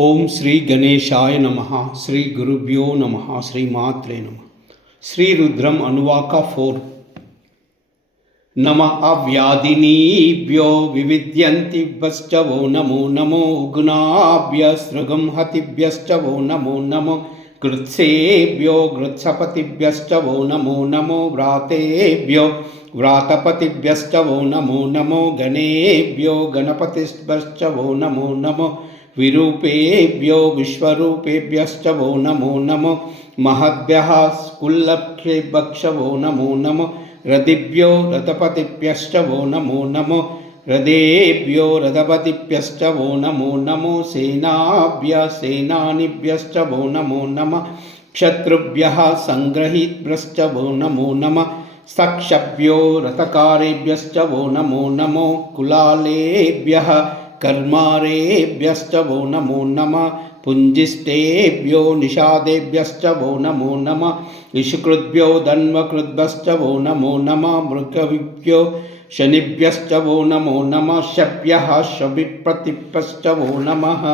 ఓం శ్రీ గణేశాయ నమ. శ్రీ గురుభ్యో నమ. శ్రీమాత్రే నమ. శ్రీ రుద్రం అనువాక 4. నమ అవ్యాధినీభ్యో వివిద్యంతిభ్యశ్చ వో నమో నమో గుణాభ్యసృగం హతిభ్యశ్చ వో నమో నమో గృత్సేభ్యో గృత్సపతిభ్యశ్చ వో నమో నమో వ్రాతేభ్యో వ్రాతపతిభ్యశ్చ వో నమో నమో గణేభ్యో గణపతిభ్యశ్చ వో నమో నమో విరూపేభ్యో విశ్వరూపేభ్యశ్చ వో నమో నమో మహద్భ్యః కుల్లభ్యేభ్యశ్చ వో నమో నమో రథిభ్యో రథపతిభ్యశ్చ వో నమో నమో రథేభ్యో రథపతిభ్యశ్చ వో నమో నమో సేనాభ్య సేనానిభ్యశ్చ వో నమో నమః క్షత్రుభ్యః సంగ్రహీభ్యశ్చ వో నమో నమః సక్షభ్యో రథకారేభ్యశ్చ వో నమో నమో కులాలేభ్యః कर्मारेभ्यश्च वो नमो नमः पुञ्जिष्टेभ्यो निषादेभ्यश्च वो नमो नमः इषुकृद्भ्यो धन्वकृद्भ्यश्च वो नमो नमः मृगविभ्यो शनिभ्यश्च वो नमो नमः शभ्यः शभिप्रतिभ्यश्च वो नमः।